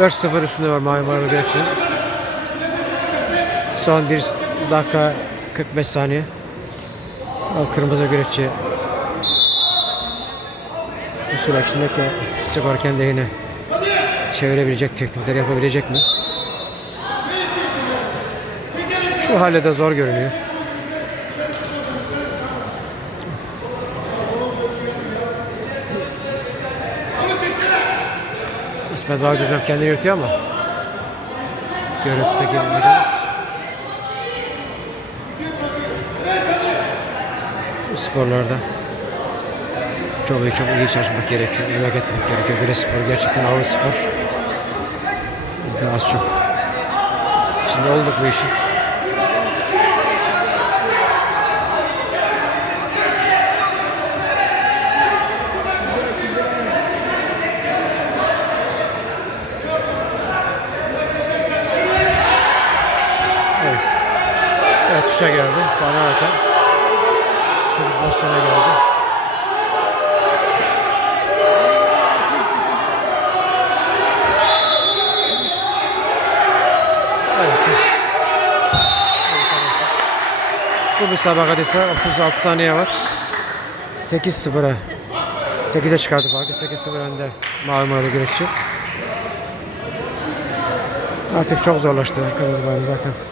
4-0 üstünde var Mavi Güreşçi'nin. Son 1 dakika 45 saniye. O kırmızı güreşçi bu süreçteki skor kendi lehine çevirebilecek teknikler yapabilecek mi? Şu halde de zor görünüyor. İsmet Bağcı hocam kendini yırtıyor ama görüntüdeki hocamız bu sporlarda çok iyi, çok iyi çalışmak gerekiyor, ilmek etmek gerekiyor. Güreş spor gerçekten ağır spor. Biz de az çok içinde olduk bu işin. Tuşa geldi. Bana hakem. Tabii pozisyona geldi. Bu müsabakada ise 36 saniye var. 8-0'a 8'e çıkardı farkı. 8-0 önde Mavi Güreşçi. Artık çok zorlaştı kırmızı bayram zaten.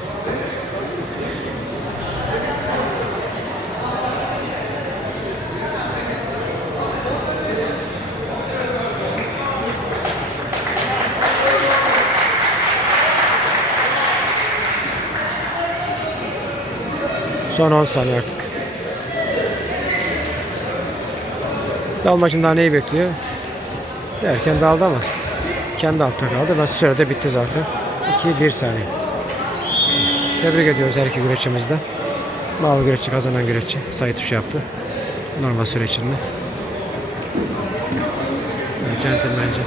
Son 10 saniye artık. Dalmacın daha neyi bekliyor? Derken daldı ama kendi altta kaldı. Nasıl sürede bitti zaten. 2-1 saniye. Tebrik ediyoruz her iki güreşçimizde. Mavi güreşçi kazanan güreşçi. Sayı tuşu yaptı. Normal süre içinde. Centilmence.